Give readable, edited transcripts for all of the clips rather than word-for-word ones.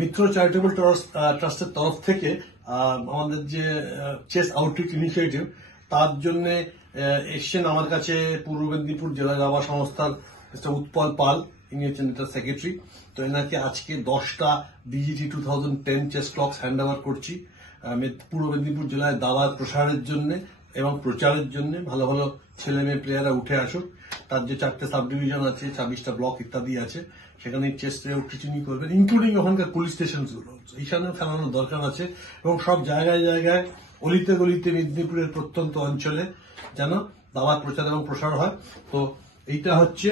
মিত্র charitable ট্রাস্টের তরফ থেকে আমাদের যে চেস আউটরিচ ইনিশিয়েটিভ তার জন্য এসছেন আমার কাছে পূর্ব মেদিনীপুর জেলা দাবা সংস্থার উৎপল পাল, ইনি হচ্ছেন এটা সেক্রেটারি। তো এনাকে আজকে 10টা ডিজিটি 2010 চেস ক্লকস হ্যান্ড ওভার করছি পূর্ব মেদিনীপুর জেলায় দাবার প্রসারের জন্য এবং প্রচারের জন্য। ভালো ভালো ছেলে মেয়ে প্লেয়াররা উঠে আসুক। তার যে 4টে সাব ডিভিশন আছে, 26টা ব্লক ইত্যাদি আছে, সেখানে চেস টিচিং করবেন, ইনক্লুডিং ওখানকার পুলিশ স্টেশন গুলো এইখানে ফেলানোর দরকার আছে এবং সব জায়গায় জায়গায় অলিতে গলিতে মেদিনীপুরের প্রত্যন্ত অঞ্চলে যেন দাবার প্রচার এবং প্রসার হয়। তো এইটা হচ্ছে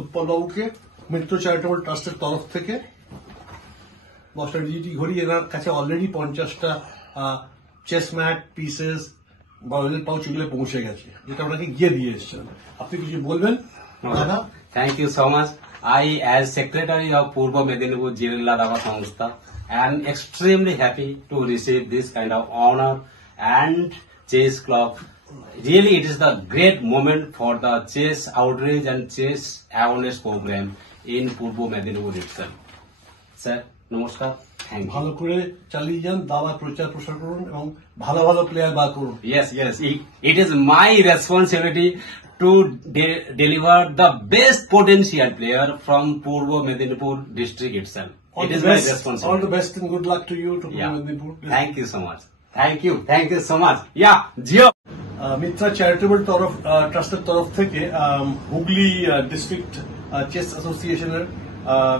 উৎপল বাবুকে মিত্র চ্যারিটেবল ট্রাস্টের তরফ থেকে 10টা ডিজিটি ঘড়ি। এনার কাছে অলরেডি 50টা চেস ম্যাট, পিসেস বা ওয়েলেট পাউচ এগুলো পৌঁছে গেছে, যেটা ওনাকে গিয়ে দিয়ে এসছেন। আপনি কিছু বলবেন দাদা? Thank you so much. I, as Secretary of Purba Medinipur Jilla Dava Samstha, am extremely happy to receive this kind of honor and chess club. Really, it is the great moment for the chess outreach and chess awareness program in Purba Medinipur itself. Sir, namaskar. Thank you. ভালো করে চালিয়ে যান, দাবার প্রচার প্রসার করুন এবং ভালো ভালো প্লেয়ার বার করুন। Yes. It is my responsibility to deliver the best potential player from Purba Medinipur district itself. It is my responsibility. All the best and good luck to you to Purba Medinipur. Thank you so much. Thank you so much. Yeah, Jio. Mitra charitable ট্রাস্টের তরফ থেকে Hooghly district chess অ্যাসোসিয়েশনের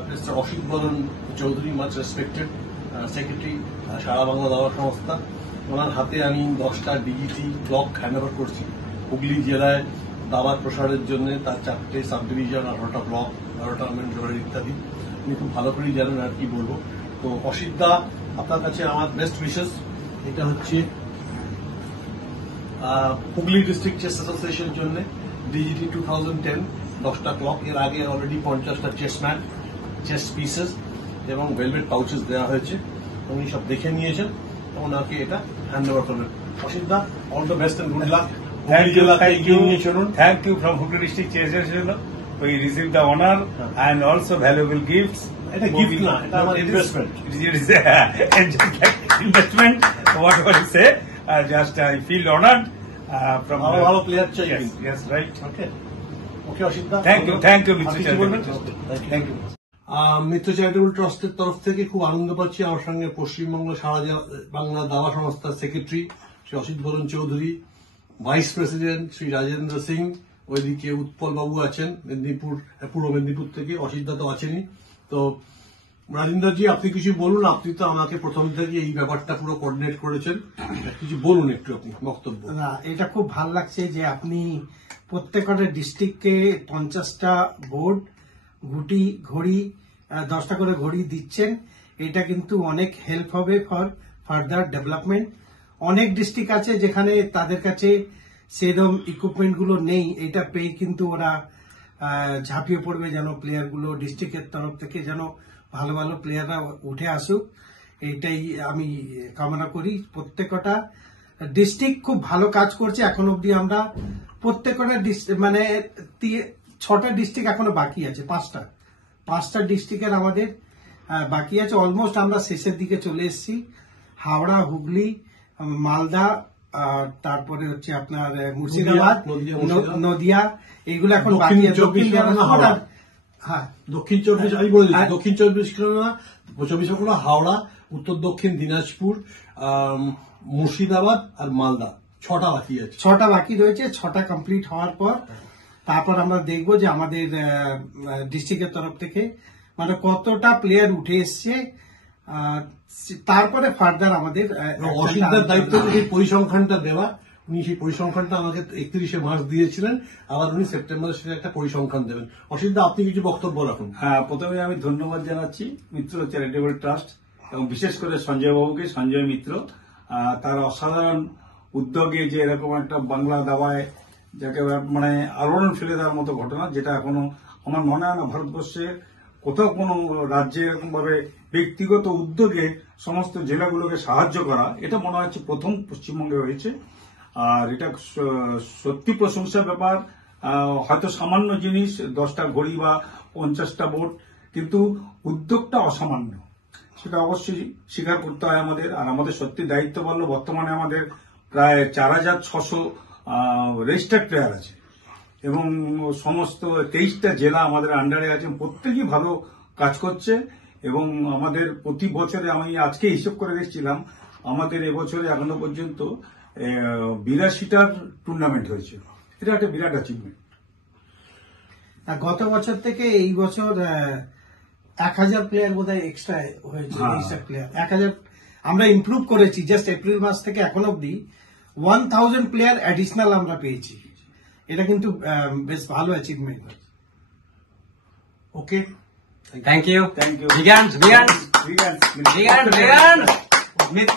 mister Asit বরণ Chowdhury, much respected secretary, সারা বাংলা দাবা সংস্থা, ওনার হাতে আমি 10টা ডিজিটি ব্লক হ্যান্ড ওভার করছি হুগলি জেলায় দাবার প্রসারের জন্য। তার 4টে সাব ডিভিশন, 18টা ব্লক, 12টা মেন্টর ইত্যাদি। উনি খুব ভালো করেই জানেন, আর কি বলবো। তো অসিত দা, আপনার কাছে আমার বেস্ট উইশেস। এটা হচ্ছে হুগলি ডিস্ট্রিক্ট চেস অ্যাসোসিয়েশনের জন্য ডিজিটি 2010 10টা ক্লক। এর আগে অলরেডি 50টা চেস ম্যাট, চেস পিসেস এবং ভেলভেট পাউচেস দেওয়া হয়েছে। উনি সব দেখে নিয়েছেন, ওনাকে এটা হ্যান্ড ওভার করবেন। Asit da, all the best and good luck. Thank you from Hooghly District Chess Association. We received the honor and also valuable gifts. এটা গিফট না, এটা আমার investment. It is and just like investment, whatever you say, just I feel honored from ভালো player চাই। Yes, right. Okay Asit da, Thank you, Mr. Chairman. Thank you. Mitra charitable ট্রাস্টের তরফ থেকে খুব আনন্দ পাচ্ছি আমার সঙ্গে পশ্চিমবঙ্গ সারা বাংলা দাবা সংস্থার সেক্রেটারি শ্রী অসিত বরণ চৌধুরী, ভাইস প্রেসিডেন্ট শ্রী রাজেন্দ্র সিং, ওইদিকে উৎপল বাবু আছেন পূর্ব মেদিনীপুর থেকে, অসিত দা তো আছেনই। তো রাজেন্দ্রজি, আপনি কিছু বলুন। আপনি তো আমাকে প্রথম থেকে এই ব্যাপারটা পুরো কোঅর্ডিনেট করেছেন, কিছু বলুন একটু আপনি বক্তব্য। না, এটা খুব ভালো লাগছে যে আপনি প্রত্যেকটা ডিস্ট্রিক্টকে 50টা বোর্ড, গুটি, ঘড়ি, 10টা করে ঘড়ি দিচ্ছেন। এটা কিন্তু অনেক হেল্প হবে ফর ফার্দার ডেভেলপমেন্ট। অনেক ডিস্ট্রিক্ট আছে যেখানে তাদের কাছে সেরকম ইকুইপমেন্ট গুলো নেই। এটা পেয়ে কিন্তু ওরা ঝাঁপিয়ে পড়বে যেন প্লেয়ারগুলো ডিস্ট্রিক্টের তরফ থেকে যেন ভালো ভালো প্লেয়াররা উঠে আসুক, এইটাই আমি কামনা করি। প্রত্যেকটা ডিস্ট্রিক্ট খুব ভালো কাজ করছে এখন অব্দি। আমরা প্রত্যেকটা মানে 6টা ডিস্ট্রিক্ট এখনো বাকি আছে, 5টা ডিস্ট্রিক্টের আমাদের বাকি আছে। অলমোস্ট আমরা শেষের দিকে চলে এসেছি। হাওড়া, হুগলি, মালদা, তারপরে হচ্ছে আপনার মুর্শিদাবাদ, নদিয়া, এইগুলো এখন বাকি আছে। হ্যাঁ, দক্ষিণ 24, আমি বলে দিচ্ছি, দক্ষিণ 24 পরগনা, হাওড়া, উত্তর দক্ষিণ দিনাজপুর, মুর্শিদাবাদ আর মালদা, 6টা বাকি আছে। 6টা বাকি রয়েছে। 6টা কমপ্লিট হওয়ার পর তারপর আমরা দেখবো যে আমাদের ডিস্ট্রিক্টের তরফ থেকে মানে কতটা প্লেয়ার উঠে এসছে, তারপরে ফার্দার আমাদের অসিতদার দায়িত্ব সেই পরিসংখ্যানটা দেওয়া। উনি সেই পরিসংখ্যানটা আমাকে 31শে মার্চ দিয়েছিলেন, আবার উনি সেপ্টেম্বরে সেটা একটা পরিসংখ্যান দেবেন। অসিতদা, আপনি কিছু বক্তব্য রাখুন। হ্যাঁ, প্রথমে আমি ধন্যবাদ জানাচ্ছি মিত্র চ্যারিটেবল ট্রাস্ট এবং বিশেষ করে সঞ্জয় বাবুকে, সঞ্জয় মিত্র, তার অসাধারণ উদ্যোগে যে এরকম একটা বাংলা দাবায় যাকে মানে আলোড়ন ফেলে দেওয়ার মতো ঘটনা, যেটা এখনো আমার মনে হয় না ভারতবর্ষে কোথাও কোনো রাজ্যে এরকম ভাবে ব্যক্তিগত উদ্যোগে সমস্ত জেলাগুলোকে সাহায্য করা, এটা মনে হচ্ছে প্রথম পশ্চিমবঙ্গে হয়েছে। আর এটা সত্যি প্রশংসার ব্যাপার। হয়তো সামান্য জিনিস, 10টা ঘড়ি বা 50টা বোর্ড, কিন্তু উদ্যোগটা অসামান্য। সেটা অবশ্যই স্বীকার করতে হয় আমাদের। আর আমাদের সত্যি দায়িত্ব বললো, বর্তমানে আমাদের প্রায় 4600 রেজিস্টার্ড প্লেয়ার আছে এবং সমস্ত 23টা জেলা আমাদের আন্ডারে আছে, প্রত্যেকেই ভালো কাজ করছে। এবং আমাদের প্রতি বছরে, আমি আজকে হিসেব করে দেখছিলাম, আমাদের এবছরে এখনো পর্যন্ত 82টার টুর্নামেন্ট হয়েছে। এটা একটা বিরাট অ্যাচিভমেন্ট। আর গত বছর থেকে এই বছর 1000 প্লেয়ার বোধহয় এক্সট্রা হয়েছে, হ্যাঁ। রেজিস্টার্ড প্লেয়ার 1000 আমরা ইমপ্রুভ করেছি। জাস্ট এপ্রিল মাস থেকে এখন অব্দি 1000 প্লেয়ার অ্যাডিশনাল আমরা পেয়েছি। এটা কিন্তু বেশ ভালো achievement. Okay, Thank you. Thank you. Gigant. Brilliant. Miत्र.